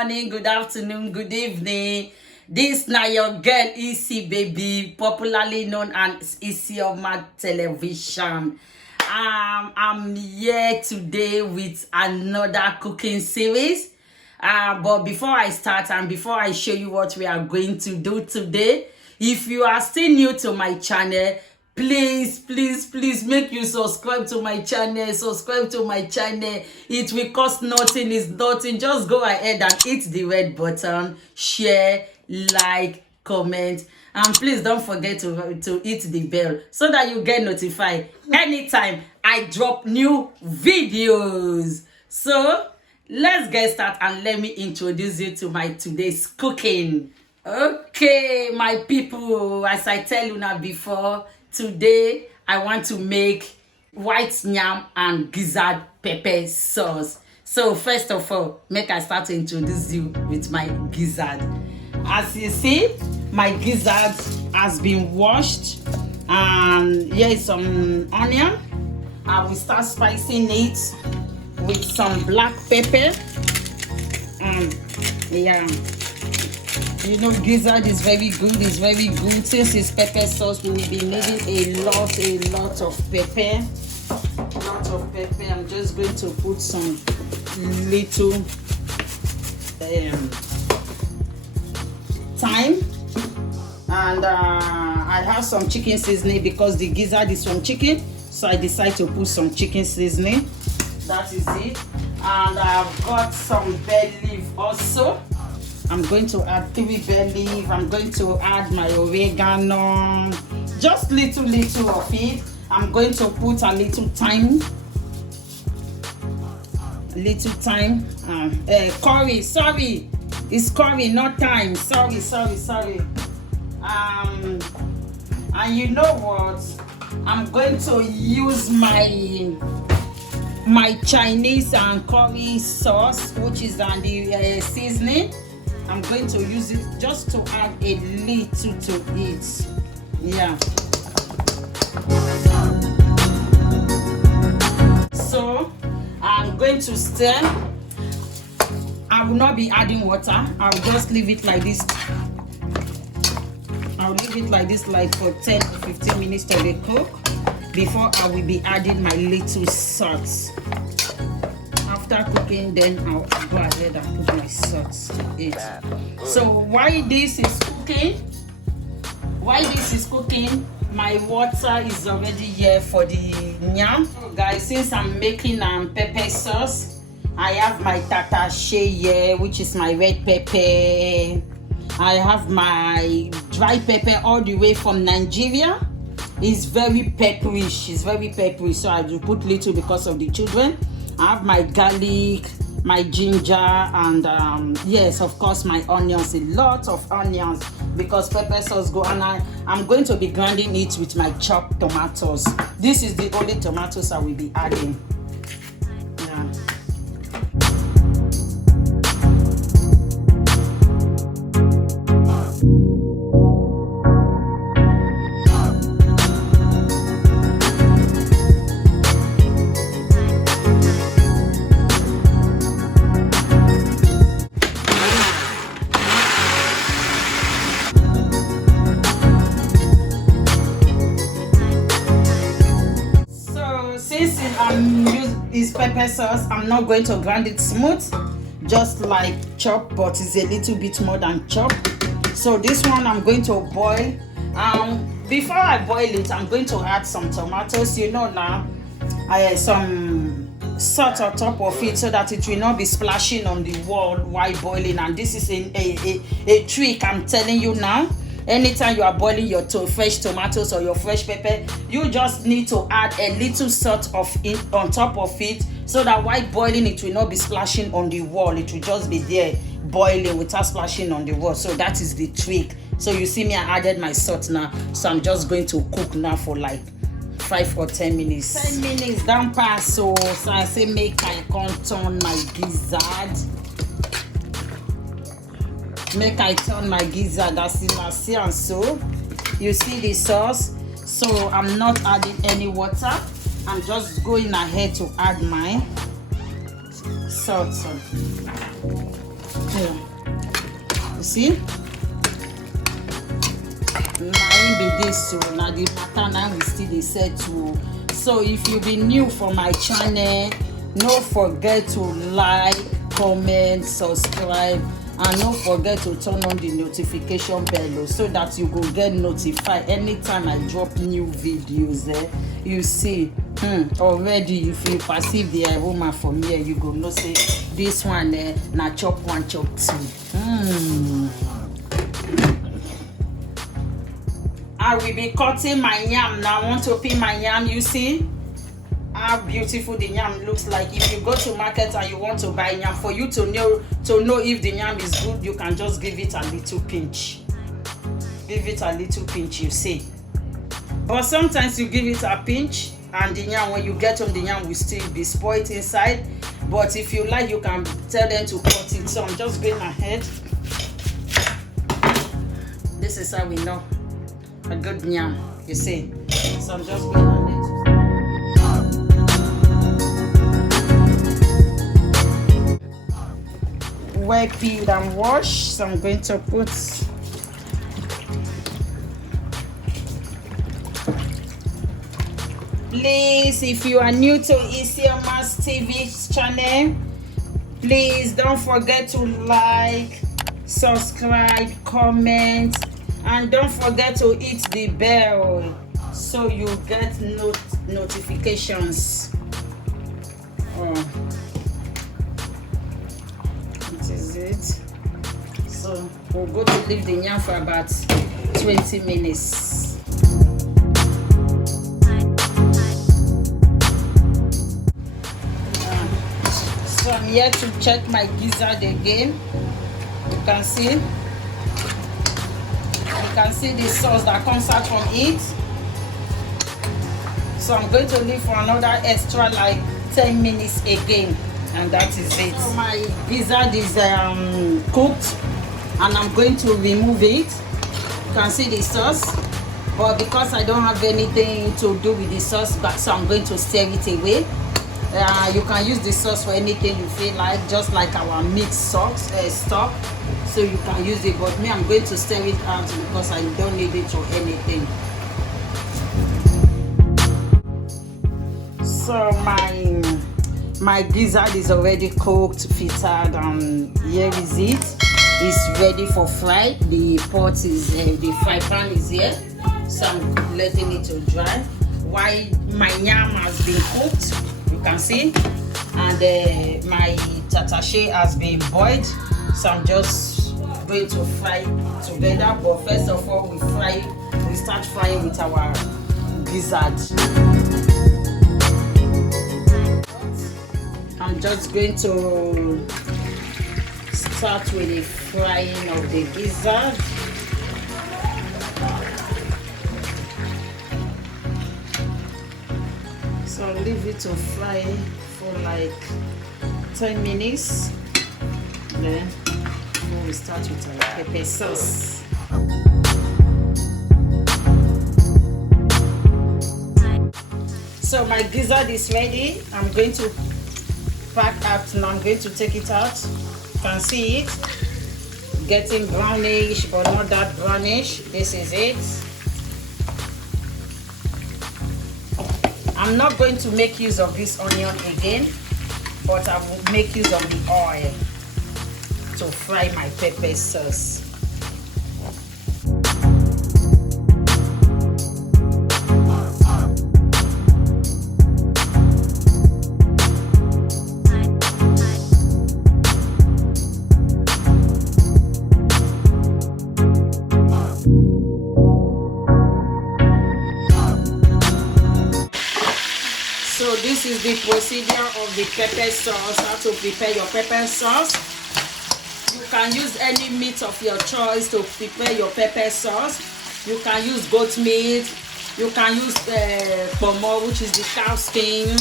morning, good afternoon, good evening. This now your girl Isi baby, popularly known as Isioma'S television. I'm here today with another cooking series. But before I start and before I show you what we are going to do today, if you are still new to my channel, please make you subscribe to my channel. It will cost nothing. It's nothing. Just go ahead and hit the red button, share, like, comment, and please don't forget to hit the bell so that you get notified anytime I drop new videos. So let's get started and let me introduce you to my today's cooking. Okay, my people, as I tell you now before, today I want to make white yam and gizzard pepper sauce. So first of all, make I start to introduce you with my gizzard. As you see, my gizzard has been washed, and here is some onion. I will start spicing it with some black pepper. Yeah, you know, gizzard is very good. It's very good. Since it's pepper sauce, we will be needing a lot of pepper. I'm just going to put some little thyme, and I have some chicken seasoning because the gizzard is from chicken, so I decided to put some chicken seasoning. That is it. And I've got some bay leaf also. I'm going to add 3 bay leaf. I'm going to add my oregano, just little of it. I'm going to put a little thyme, curry. Sorry, it's curry, not thyme. Sorry. And you know what? I'm going to use my Chinese and curry sauce, which is on the seasoning. I'm going to use it just to add a little to it. Yeah. So I'm going to stir. I will not be adding water. I'll just leave it like this. I'll leave it like this, like for 10 to 15 minutes to be cooked before I will be adding my little salt. After cooking, then I'll go ahead and put my salt to it. So while this is cooking, my water is already here for the yam. So guys, since I'm making pepper sauce, I have my tatashe here, which is my red pepper. I have my dry pepper all the way from Nigeria. It's very pepperish. So I will put little because of the children. I have my garlic, my ginger, and yes, of course, my onions. A lot of onions because pepper sauce go. And I'm going to be grinding it with my chopped tomatoes. This is the only tomatoes I will be adding. Yeah. This pepper sauce, I'm not going to grind it smooth, just like chop, but it's a little bit more than chop. So this one I'm going to boil. Before I boil it, I'm going to add some tomatoes. You know now, some salt on top of it so that it will not be splashing on the wall while boiling. And this is a trick I'm telling you now. Anytime you are boiling your fresh tomatoes or your fresh pepper, you just need to add a little salt of it on top of it so that while boiling it will not be splashing on the wall. It will just be there boiling without splashing on the wall. So that is the trick. So you see me, I added my salt now. So I'm just going to cook now for like 5 or 10 minutes. 10 minutes down pass. So I say make I turn my gizzard. Make I turn my gizzard as you can see, and so you see the sauce. So I'm not adding any water. I'm just going ahead to add my salt. You see? Now be this, so now the pattern we still dey set to. So if you be new for my channel, no forget to like, comment, subscribe, and don't forget to turn on the notification bell so that you go get notified anytime I drop new videos. You see, already if you perceive the aroma from here, you go know say this one na chop 1 chop 2. I will be cutting my yam now. I want to peel my yam. You see how beautiful the yam looks like. If you go to market and you want to buy yam, for you to know if the yam is good, you can just give it a little pinch. Give it a little pinch, you see. But sometimes you give it a pinch and the yam, when you get home, the yam will still be spoiled inside. But if you like, you can tell them to cut it. So I'm just going ahead. This is how we know a good yam, you see. So I'm just going ahead. Well peeled and washed, so I'm going to put please, if you are new to Isioma'S TV's channel, please don't forget to like, subscribe, comment, and don't forget to hit the bell so you get notifications. This is it. So we'll go to leave the yam for about 20 minutes. So I'm here to check my gizzard again. You can see the sauce that comes out from it. So I'm going to leave for another extra like 10 minutes again, and that is it. So my gizzard is cooked, and I'm going to remove it. You can see the sauce, but because I don't have anything to do with the sauce, so I'm going to stir it away. You can use the sauce for anything you feel like, just like our mixed sauce stock. So you can use it, but me, I'm going to stir it out because I don't need it for anything. So my gizzard is already cooked, filtered, and here is it. It's ready for fry. The pot is the fry pan is here, so I'm letting it to dry. While my yam has been cooked, you can see, and my tatashe has been boiled. So I'm just going to fry together. But first of all, we start frying with our gizzard. I'm just going to start with the frying of the gizzard. So I'll leave it to fry for like 10 minutes. Then we start with our pepper sauce. So my gizzard is ready. I'm going to pack out now. I'm going to take it out. You can see it getting brownish, but not that brownish. This is it. I'm not going to make use of this onion again, but I will make use of the oil to fry my pepper sauce. So this is the procedure of the pepper sauce, how to prepare your pepper sauce. You can use any meat of your choice to prepare your pepper sauce. You can use goat meat, you can use pomo, which is the cow skin,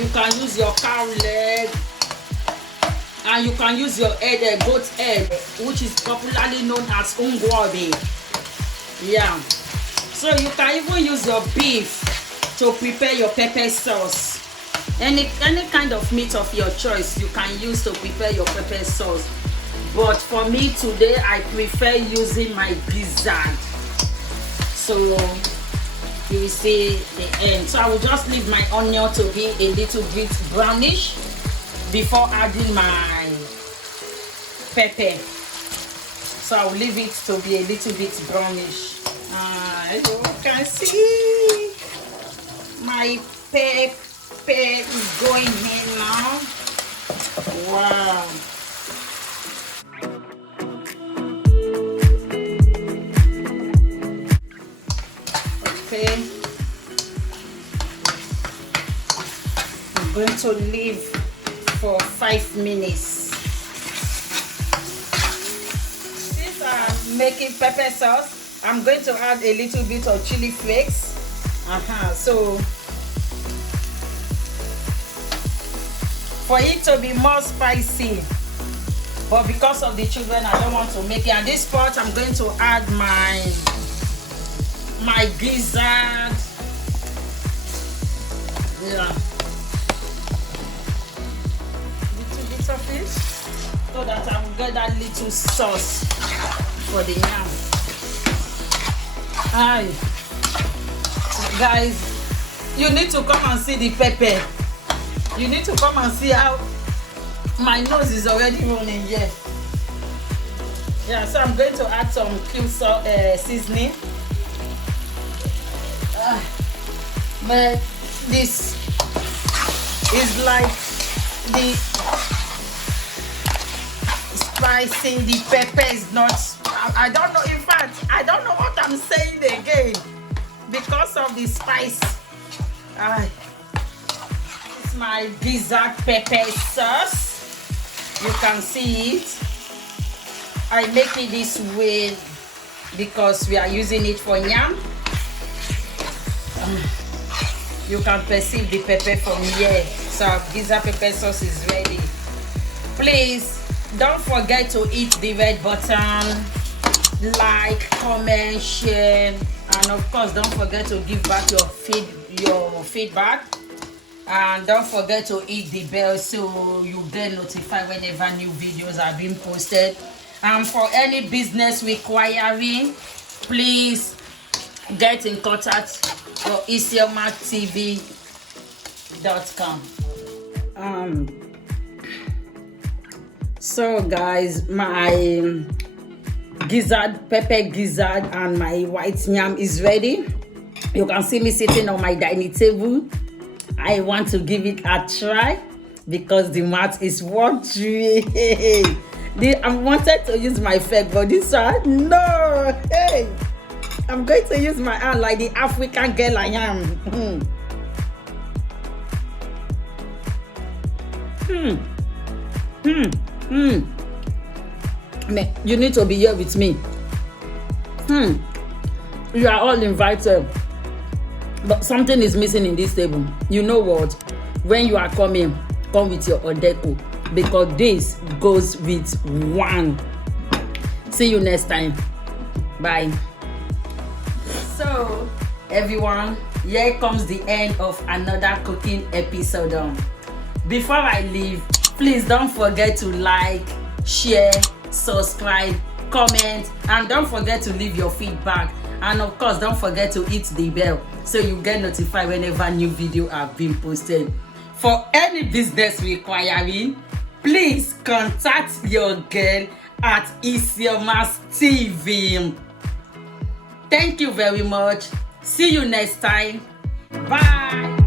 you can use your cow leg, and you can use your head, goat head, which is popularly known as ungwabi. Yeah. So you can even use your beef to prepare your pepper sauce. Any kind of meat of your choice you can use to prepare your pepper sauce. but for me today I prefer using my Gizzard. So you will see the end. So I will just leave my onion to be a little bit brownish before adding my pepper. So I will leave it to be a little bit brownish. You can see my pepper is going in now. Wow. Okay. I'm going to leave for 5 minutes. Since I'm making pepper sauce, I'm going to add a little bit of chili flakes. So for it to be more spicy, but because of the children, I don't want to make it. At this part, I'm going to add my Gizzard. Yeah. Little bit of it, so that I will get that little sauce for the yam. Hi, guys, you need to come and see the pepper. You need to come and see how my nose is already running here. Yeah, so I'm going to add some cube seasoning. But this is like the spicing, the pepper is not, I don't know, in fact, I don't know what I'm saying again because of the spice. It's my Gizzard pepper sauce. You can see it. I make it this way because we are using it for yam. You can perceive the pepper from here. So Gizzard pepper sauce is ready. Please don't forget to hit the red button, like, comment, share, and of course don't forget to give back your feedback, and don't forget to hit the bell so you get notified whenever new videos are being posted. And for any business requiring, please get in contact with isioma'stv.com. So guys, my pepper gizzard and my white yam is ready. You can see me sitting on my dining table. I want to give it a try because the mouth is watering. I wanted to use my fork, but this one, no. Hey, I'm going to use my hand like the African girl I am. You need to be here with me. You are all invited, but something is missing in this table. You know what? When you are coming, come with your oregano because this goes with one. See you next time. Bye. So everyone, here comes the end of another cooking episode. Before I leave, please don't forget to like, share, subscribe, comment, and don't forget to leave your feedback. And of course, don't forget to hit the bell so you get notified whenever new videos are being posted. For any business requiring, please contact your girl at Isioma'S TV. Thank you very much. See you next time. Bye.